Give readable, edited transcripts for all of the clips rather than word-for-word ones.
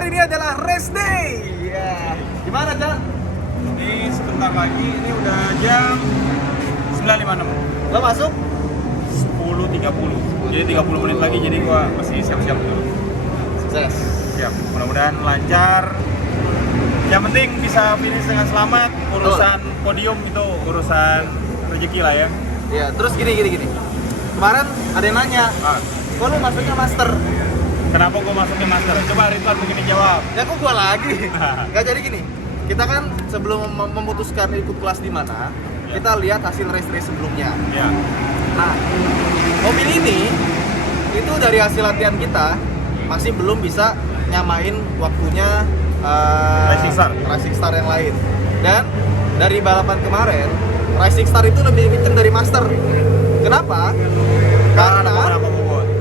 Hari ini adalah race day. Ya. Gimana, Chan? Ini sebentar lagi, ini udah jam 9.56. Lo masuk? 10.30. Jadi 30 menit lagi, jadi gua masih siap-siap dulu. Sukses. Siap. Mudah-mudahan lancar. Yang penting bisa finish dengan selamat. Urusan podium itu urusan rezeki lah ya. Ya, terus gini. Kemarin ada yang nanya, kok lu masuknya master? Kenapa gua masuknya master? Coba Ridwan mungkin dijawab. Ya kok gua lagi? Gak jadi gini. Kita kan sebelum memutuskan ikut kelas di mana, kita lihat hasil race sebelumnya. Ya. Nah, mobil ini itu dari hasil latihan kita masih belum bisa nyamain waktunya Racing Star yang lain. Dan dari balapan kemarin, Racing Star itu lebih kenceng dari Master. Kenapa? Karena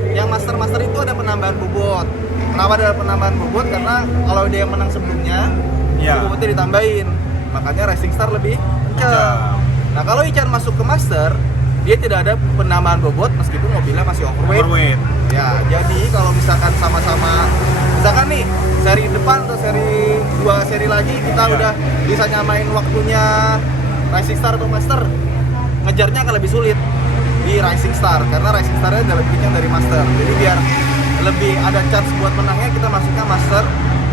yang Master itu ada penambahan bobot. Kenapa ada penambahan bobot? Karena kalau dia yang menang sebelumnya, bobotnya ditambahin. Makanya Racing Star lebih kenceng. Nah, kalau Ican masuk ke Master, dia tidak ada penambahan bobot meskipun mobilnya masih overweight. Ya, jadi kalau misalkan sama-sama, misalkan nih seri depan atau dua seri lagi kita udah bisa nyamain waktunya Racing Star atau Master, ngejarnya akan lebih sulit di Racing Star karena Racing Starnya udah lebih kencang dari Master. Jadi biar lebih ada chance buat menangnya, kita masuknya Master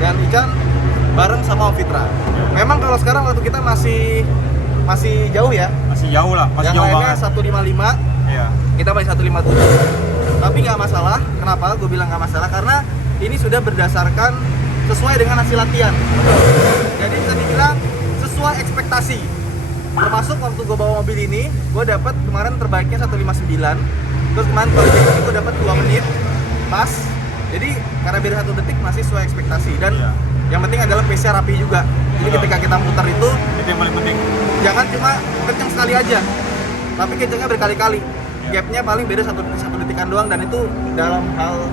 dan Ican bareng sama Om Fitra. Memang kalau sekarang waktu kita masih jauh ya. Masih jauh lah, masih yang jauh lainnya banget. 155, Iya. kita masih 157. Tapi nggak masalah. Kenapa? Gue bilang nggak masalah karena ini sudah berdasarkan sesuai dengan hasil latihan. Jadi bisa dibilang sesuai ekspektasi. Termasuk waktu gue bawa mobil ini, gue dapat kemarin terbaiknya 159. Terus kemarin kualifikasi gue dapat 2 menit pas. Jadi karena beda 1 detik masih sesuai ekspektasi. Dan yang penting adalah pace-nya rapi juga. Jadi ketika kita muter itu yang paling penting. Jangan cuma kenceng sekali aja, tapi kencengnya berkali-kali. Gapnya paling beda satu detikan doang, dan itu dalam hal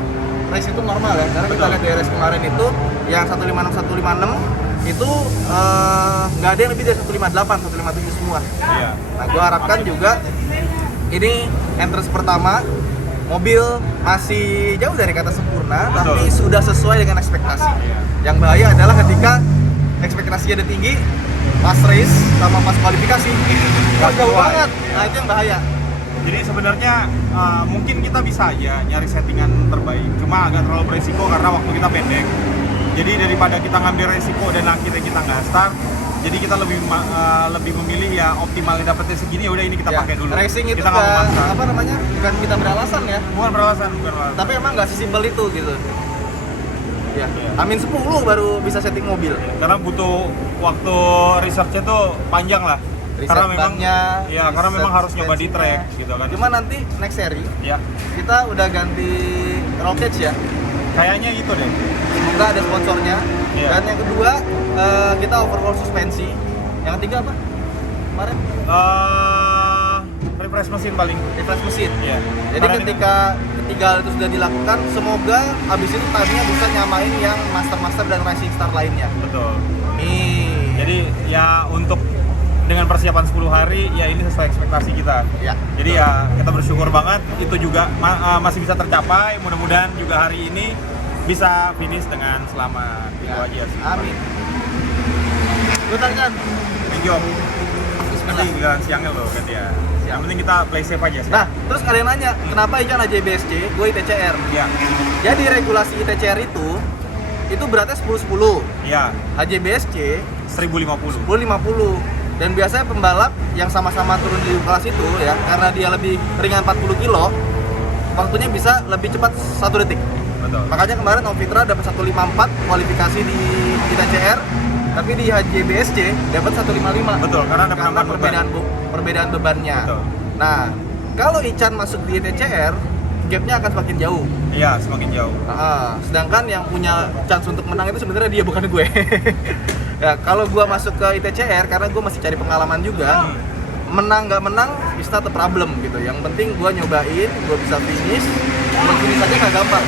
race itu normal ya. Karena kita lihat di race kemarin itu yang 156 itu nggak ada yang lebih dari 158, 157 semua. Iya. Nah, gua harapkan juga ini entrance pertama, mobil masih jauh dari kata sempurna, tapi sudah sesuai dengan ekspektasi. Yang bahaya adalah ketika ekspektasinya udah tinggi, pas race sama pas kualifikasi jauh banget. Nah, itu yang bahaya. Jadi sebenarnya mungkin kita bisa aja nyari settingan terbaik, cuma agak terlalu beresiko karena waktu kita pendek. Jadi daripada kita ngambil resiko dan akhirnya kita nggak start, jadi kita lebih memilih ya optimalnya dapetnya segini, udah ini kita pakai dulu. Racing itu kita nggak apa namanya, bukan kita beralasan ya. Bukan beralasan. Tapi emang nggak sesimpel itu gitu. Ya, Amin 10 baru bisa setting mobil. Karena butuh waktu research-nya tuh panjang lah. Karena memang harus nyoba di track gitu kan. Cuma nanti next seri kita udah ganti roll cage ya. Kayaknya itu deh. Semoga ada sponsornya. Dan yang kedua kita overhaul suspensi. Yang ketiga apa? Kemarin? Refresh mesin paling. Refresh mesin. Iya. Jadi ketika ketiga itu sudah dilakukan, semoga habis itu time-nya bisa nyamain yang Master dan Racing Star lainnya. Betul. Nih. Jadi ya untuk dengan persiapan 10 hari ya ini sesuai ekspektasi kita. Ya. Jadi ya kita bersyukur banget itu juga masih bisa tercapai. Mudah-mudahan juga hari ini bisa finish dengan selamat. Itu aja sih. Amin. Lu kan? Thank you. Nanti bilang siangnya loh kan ya. Yang penting kita play safe aja sih. Nah, terus kalian nanya, kenapa Ican AJBSC, gue ITCR? Iya. Jadi regulasi ITCR itu beratnya 10-10. Iya. AJBSC 1050. 10-50. Dan biasanya pembalap yang sama-sama turun di kelas itu ya, karena dia lebih ringan 40 kilo, waktunya bisa lebih cepat 1 detik. Betul. Makanya kemarin Om Fitra dapat 154 kualifikasi di ITCR, tapi di HJBSC dapat 155. Betul, karena ada perbedaan bebannya. Betul. Nah, kalau Ican masuk di ITCR, gapnya akan semakin jauh. Iya, semakin jauh. Sedangkan yang punya chance untuk menang itu sebenarnya dia, bukan gue. Ya, kalau gue masuk ke ITCR karena gue masih cari pengalaman juga, menang nggak menang is not a problem gitu. Yang penting gue nyobain, gue bisa finish. Kalau finish aja nggak gampang.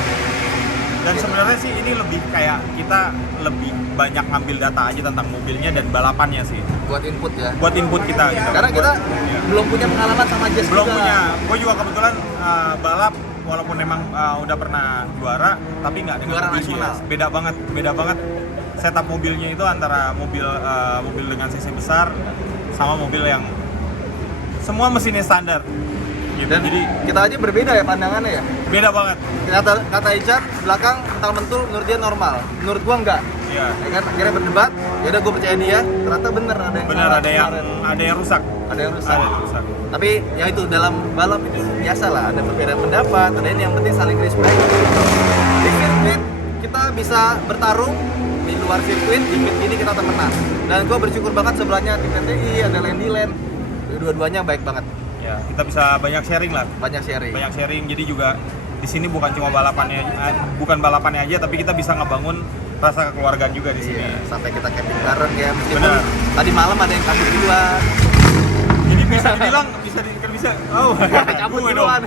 Dan sebenarnya sih ini lebih kayak kita lebih banyak ngambil data aja tentang mobilnya dan balapannya sih. Buat input ya. Buat input kita gitu. Karena kita belum punya pengalaman sama Jazz belum juga. punya. Gue juga kebetulan balap walaupun memang udah pernah juara, tapi nggak dengan Juara mobil nasional. dia. Beda banget setup mobilnya itu antara mobil dengan cc besar sama mobil yang semua mesinnya standar. Gitu. Dan Jadi kita aja berbeda ya pandangannya ya. beda banget. Kata Ican belakang mental mentul menurut dia normal, menurut gua enggak. Iya. Ya kan akhirnya berdebat, ya udah gua percaya dia, ternyata bener ada yang Benar salah ada yang kemarin. Ada yang rusak. Tapi ya itu dalam balap itu biasa lah, ada perbedaan pendapat, ada yang penting saling respect. Di sirkuit kita bisa bertarung, di luar sirkuit di pit ini kita temenan. Dan gue bersyukur banget sebelahnya tim TTI, ada Landyland, dua-duanya baik banget, Ya, kita bisa banyak sharing lah. banyak sharing. Banyak sharing. Jadi juga di sini bukan cuma balapannya aja, tapi kita bisa ngebangun rasa kekeluargaan juga di sini. Iya, sampai kita camping bareng ya, meskipun Benar. tadi malam ada yang kabur duluan. Jadi bisa dibilang Cabut gue duluan.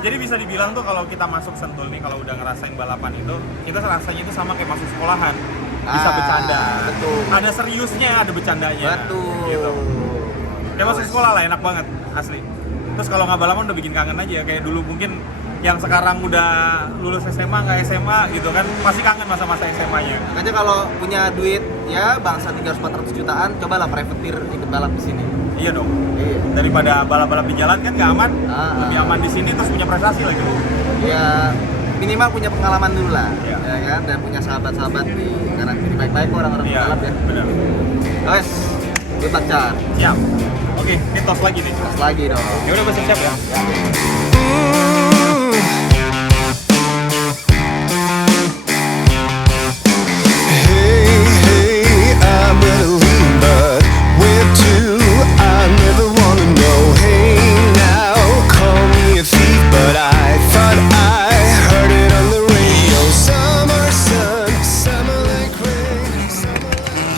Jadi bisa dibilang tuh kalau kita masuk Sentul nih, kalau udah ngerasain balapan itu, kita rasanya itu sama kayak masuk sekolahan. Bisa bercanda. Betul. Ada seriusnya, ada bercandanya. Betul. Gitu. Kayak masuk sekolah lah, enak banget asli. Terus kalau nggak balapan udah bikin kangen aja, kayak dulu mungkin yang sekarang udah lulus SMA nggak SMA gitu kan, masih kangen masa-masa SMA-nya. Makanya kalau punya duit ya bangsa 300-400 jutaan, cobalah privateer ikut balap di sini. Iya dong. Iya. Daripada balap-balap di jalan kan nggak aman, lebih aman di sini terus punya prestasi lagi. Ya minimal punya pengalaman dulu lah, Iya. ya kan, dan punya sahabat-sahabat di kanan kiri baik-baik kok orang-orang Iya, balap ya. benar. Guys, kita car, Siap. Oke, ini tos lagi nih. gas lagi dong. Ya udah siap ya. Hey, I'm gonna leave, but where to? I never wanna know. Hey, now call me a thief, but I thought I heard it on the radio. Summer sun, summer like rain, summer like...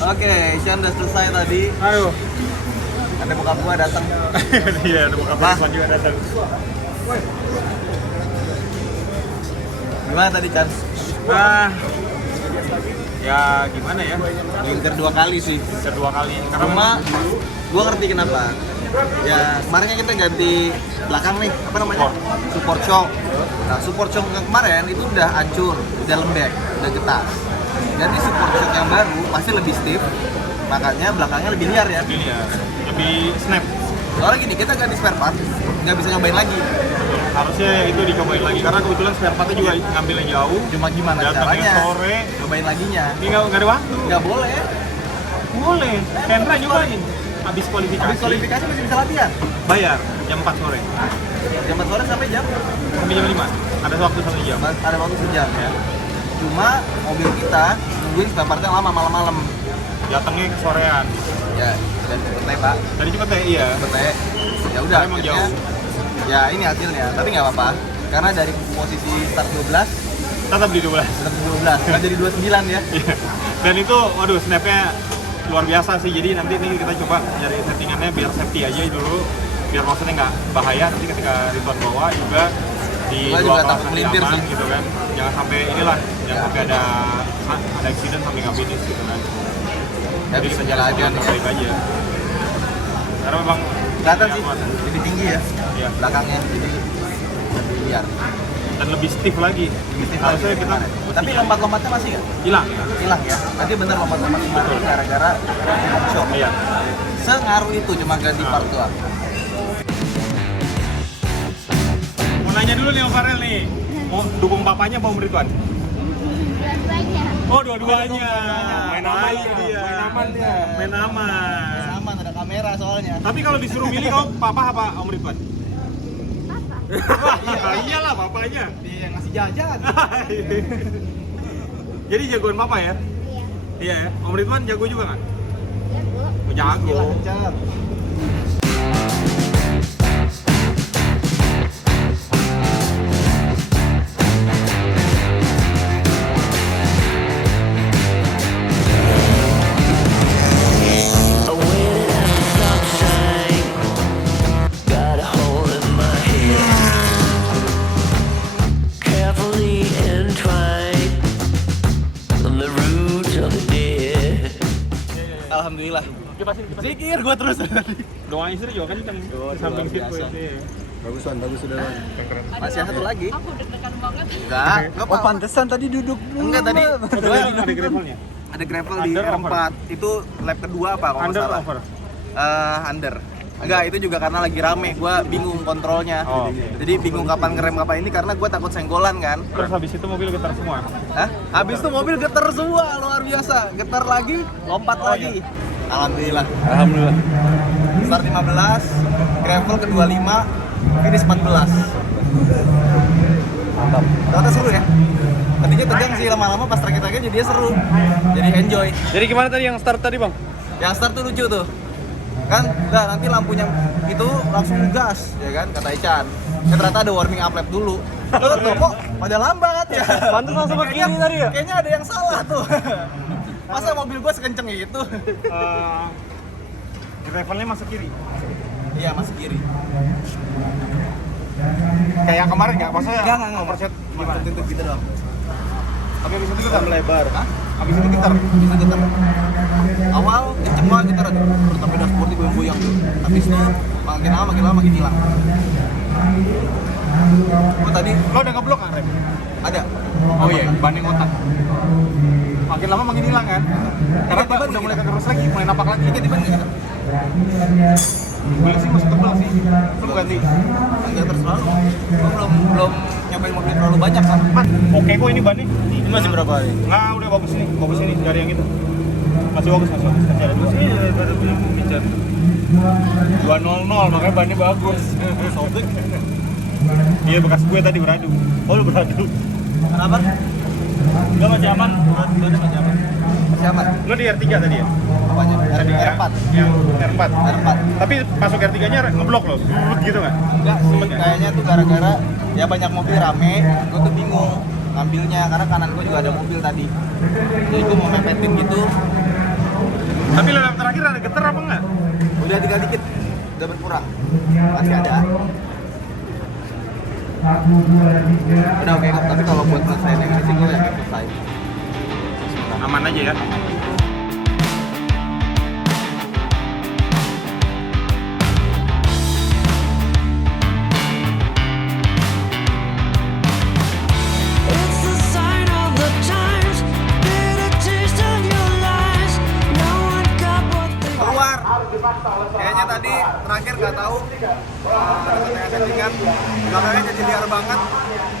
Oke, Isyan udah selesai tadi. Ayo. Ada bokap gua datang. Iya, ada buka Bah. juga datang. Gimana tadi Chan? Nah, ya gimana ya? Ngincer 2 kali sih. Kedua kali. Karena Cuma gua ngerti kenapa. Ya kemarin kan kita ganti belakang nih, apa namanya? Support shock. Nah, support shock yang kemarin itu udah hancur, udah lembek, udah getah. Jadi support shock yang baru pasti lebih stiff, makanya belakangnya lebih liar ya. lebih ya, lebih snap. Soalnya gini, kita ganti spare part, nggak bisa nyobain lagi. Harusnya itu dicobain lagi karena kebetulan spare partnya juga ngambilnya jauh. Cuma gimana Datangnya caranya? sore. Nyobain laginya. Ini nggak ada waktu. Nggak boleh. Boleh. Hendra nyobain. Habis kualifikasi. Habis kualifikasi masih bisa latihan. Bayar jam 4 sore. Jam 4 sore sampai jam? Sampai jam 5. Ada waktu 1 jam. Ada waktu sejam ya. Cuma mobil kita nungguin spare partnya lama malam-malam. Datangnya ke sorean. Ya, dan cepet Pak. Dari cepet ya, iya. Cepet ya udah Emang akhirnya, jauh. ya ini hasilnya, tapi nggak apa-apa karena dari posisi start 12 Tetap di 12. start 12 nggak jadi 29 ya. Iya. Dan itu, waduh, snapnya luar biasa sih. Jadi nanti nih kita coba nyari settingannya biar safety aja dulu, biar maksudnya nggak bahaya nanti ketika return bawah juga di Gua dua juga kawasan takut melintir aman sih. gitu kan. Jangan sampai inilah, jangan Ya. sampai ada accident sampai nggak finish gitu kan. Ya, Jadi bisa kita jalan jalan aja nih ya. terbaik aja. Karena memang Kelihatan sih aman. lebih tinggi ya Iya. belakangnya, jadi lebih liar. Dan lebih stiff lagi. Harusnya kita Tapi lompat-lompatnya masih nggak hilang. hilang ya. Tadi bener lompat-lompat kemarin gara-gara shock. Iya. Sengaruh itu cuma ganti part doang. Mau nanya dulu nih Om Farel nih, mau dukung papanya apa Om Ridwan? Dua-duanya. Oh, dua-duanya. Main aman Iya, dia. Main aman dia. Main aman. Aman, ada kamera soalnya. Tapi kalau disuruh milih kau papa apa Om Ridwan? Papa. Iya, iyalah papanya. Dia yang ngasih jajan. Jadi jagoan papa ya? Iya. Iya ya. Om Ridwan jago juga nggak? Jago. Jago. Kencang. I waited at the stop sign, got a hole in my head, carefully entwined on the roots of the dead. Alhamdulillah. Kipasin. Zikir gua terus. Doa istri juga kan di samping situ. biasa. Bagus sudah. Masih satu lagi. Aku deg-degan banget. Enggak Oh, pantesan tadi duduk dulu. Enggak tadi. Ada gravelnya. Ada gravel di Under over? R4. Itu lap kedua apa kalau nggak Under salah? over. Under. Enggak, itu juga karena lagi rame. Gua bingung kontrolnya. Oh. Jadi bingung kapan ngerem kapan ini karena gua takut senggolan kan. Terus habis itu mobil getar semua. Hah? Habis itu mobil getar semua, luar biasa. Getar lagi, lompat lagi. Alhamdulillah. Alhamdulillah. Start 15, gravel ke 25, finish 14. Mantap. Ternyata seru ya. Tadinya tegang sih lama-lama pas terakhir-terakhir jadinya seru. Jadi enjoy. Jadi gimana tadi yang start tadi, Bang? Yang start tuh lucu tuh. Kan enggak nanti lampunya itu langsung gas ya kan kata Ican. Ternyata ada warming up lap dulu. Tuh kok pada lambat ya. Pantes langsung ke kiri tadi ya? Kayaknya ada yang salah tuh. Masa mobil gua sekenceng itu? Gravelnya masuk kiri. Iya, masih kiri. Kayak yang kemarin nggak? Maksudnya Enggak. overset Gimana? Tutup gitu dong. Tapi habis itu getar. Lebar. Hah? Habis itu getar. Bisa getar. Awal kenceng banget getar aja. Terus sampai dashboard goyang-goyang tuh. Habis itu makin lama makin hilang. Gua tadi Lo udah ngeblok nggak rem? ada. Oh iya, banding otak. Makin lama makin hilang kan? Karena Tiba-tiba udah mulai hilang. kegerus lagi, mulai napak lagi. Tiba-tiba gitu. Gue sih masuk tebal sih. Belum ganti. Enggak terus lalu. Gua belum nyobain mobil terlalu banyak kan. Oke kok ini bannya. Ini masih berapa hari? Nggak, udah bagus ini dari yang itu. Masih bagus. Masih ada dulu sih, baru belum bicara. 200 makanya bannya bagus. Sobek. Iya bekas gue tadi beradu. Oh lu beradu. Kenapa? Enggak masih aman. Udah masih aman. Masih aman. Lo di R3 tadi ya? Apanya? Tadi ya? R4. Yang R4. R4. Tapi masuk R3-nya ngeblok loh. Brut gitu kan? Enggak sih, kayaknya tuh gara-gara ya banyak mobil rame, gue tuh bingung ngambilnya karena kanan gue juga ada mobil tadi. Jadi gue mau mepetin gitu, Tapi lap terakhir ada getar apa enggak? udah tinggal dikit, udah berkurang, masih ada. Udah oke kok, tapi kalau buat selesai yang ini sih gue yakin selesai. Aman aja ya. It's the sign of the times, bitter taste of your lies. No one got what they Keluar, kayaknya tadi terakhir nggak tahu ada settingan, belakangnya jadi liar banget,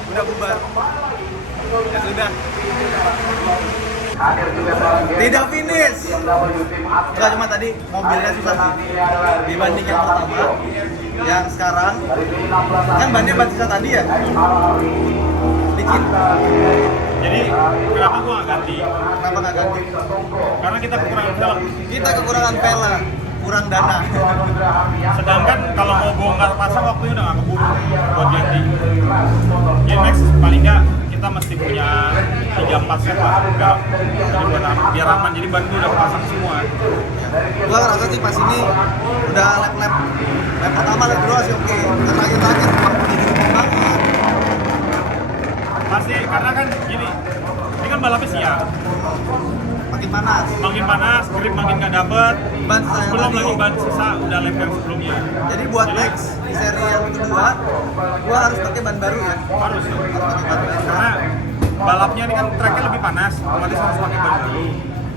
udah bubar. Ya sudah. Tidak finish. Enggak cuma tadi mobilnya susah sih. Dibanding yang pertama, yang sekarang kan bannya ban sisa tadi ya. Licin. Jadi kenapa gua nggak ganti? Kenapa nggak ganti? Karena kita kekurangan film. Kita kekurangan pela, kurang dana. Sedangkan kalau mau bongkar pasang waktunya udah nggak keburu buat ganti. Ya next paling nggak kita mesti punya 3-4 set lah biar aman. Jadi ban itu udah pasang semua. Gua ngerasa sih pas ini udah lap pertama, lap kedua sih oke. Terakhir banget. Pasti karena kan gini, ini kan balapnya siang, Makin panas. makin panas, grip makin nggak dapet. Ban sisa yang Belum tadi. lagi ban sisa udah lap yang sebelumnya. Jadi buat next di seri yang kedua, gua harus pakai ban baru ya. Harus Harus pakai ban baru. karena balapnya ini kan tracknya lebih panas, otomatis harus pakai ban dulu.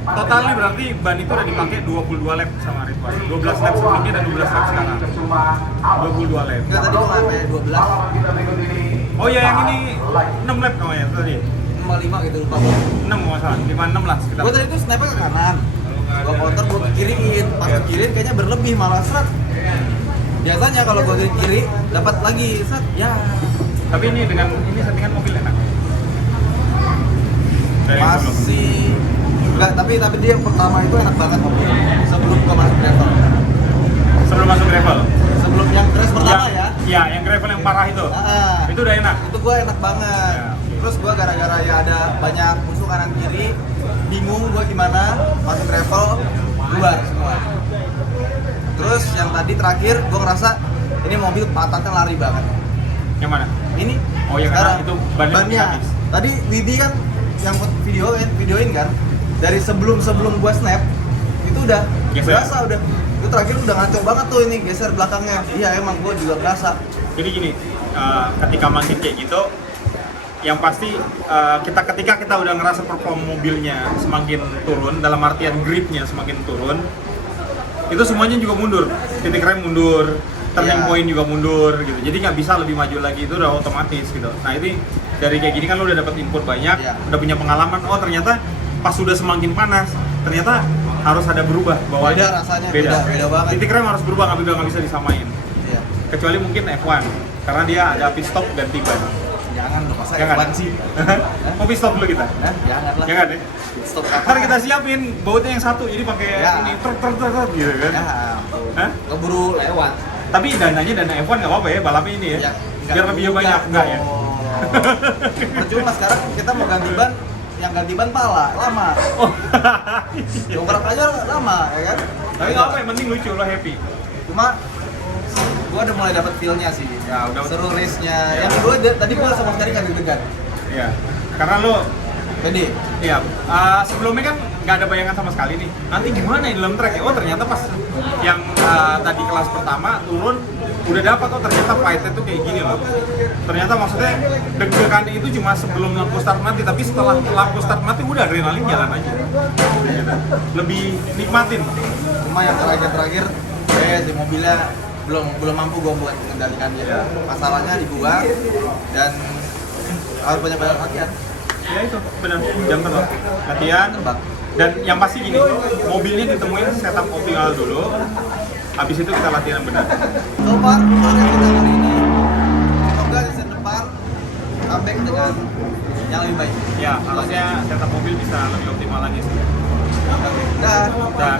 Total nih berarti ban itu udah dipakai 22 lap sama Ridwan. 12 lap sebelumnya dan 12 lap sekarang. 22 lap. Enggak, tadi gua sampai 12, Oh ya yang ini 6 lap kamu ya tadi. 55 gitu lupa. 6 nggak salah, 56 lah sekitar. Gua tadi tuh snapnya ke kanan. Gua counter gua ke kiriin, pas ke kiriin kayaknya berlebih malah seret. Biasanya kalau gua ke kiri dapat lagi set ya. Tapi ini dengan ini settingan mobil enak. Dari yang sebelum. Masih enggak, tapi dia yang pertama itu enak banget mobil sebelum gua masuk gravel. Sebelum masuk gravel. Sebelum yang crash pertama ya. Iya, yang gravel yang parah itu. Itu udah enak. Itu gua enak banget. Ya. Terus gua gara-gara ya ada banyak musuh kanan kiri, bingung gua gimana masuk gravel keluar semua. Terus yang tadi terakhir gua ngerasa ini mobil patatnya lari banget. Yang mana? Ini Oh, ya, karena itu bannya bannya. habis. Tadi Wibi kan yang videoin kan dari sebelum gua snap itu udah Geser. berasa udah itu terakhir udah ngaco banget tuh ini geser belakangnya. Iya emang gua juga berasa. Jadi gini, ketika makin kayak gitu, yang pasti ketika kita udah ngerasa perform mobilnya semakin turun, dalam artian gripnya semakin turun, itu semuanya juga mundur, titik rem mundur, turning Ya. point juga mundur gitu. Jadi nggak bisa lebih maju lagi, itu udah otomatis gitu. Nah ini dari kayak gini kan lo udah dapat input banyak, Ya. udah punya pengalaman. Oh ternyata pas sudah semakin panas, ternyata harus ada berubah bawahnya. Beda rasanya, beda banget. Titik rem harus berubah, nggak bisa disamain. Iya. Kecuali mungkin F1 karena dia ada pit stop ganti ban. Jangan dong, masa Jangan. F1 sih? Mau pit stop dulu kita. Hah? Jangan lah. Jangan ya. Stop Ntar kita siapin bautnya yang satu, jadi pakai Ya. ini truk gitu kan. Ya, Hah? keburu lewat. Tapi dananya dana F1 nggak apa-apa ya, balapnya ini ya. Ya, Biar lebih banyak enggak ya. Percuma sekarang kita mau ganti ban, yang ganti ban pala, lama. Oh. Dongkrak aja lama, ya kan? Tapi nggak apa, yang penting lucu, lo happy. Cuma gua udah mulai dapet feel-nya sih. Ya, udah. Seru race-nya. Yang kedua tadi gua sama sekali nggak deg-degan. Iya. Karena lo Pede. iya, sebelumnya kan nggak ada bayangan sama sekali nih. Nanti gimana ya dalam track ya? Oh ternyata pas yang tadi kelas pertama turun udah dapat, oh ternyata fight-nya tuh kayak gini loh. Ternyata maksudnya deg-degannya itu cuma sebelum lampu start mati, tapi setelah lampu start mati udah adrenalin jalan aja. Gitu. Lebih nikmatin. Cuma yang terakhir si mobilnya belum mampu gua buat mengendalikan dia. Masalahnya di gua dan harus banyak latihan. Ya itu benar, jam terbang, latihan. Terbang. Dan yang pasti gini, mobilnya ditemuin setup optimal dulu. Habis itu kita latihan yang benar. So far, tutorial kita hari ini semoga season depan comeback dengan yang lebih baik. Ya, harusnya setup mobil bisa lebih optimal lagi sih. Dan Dan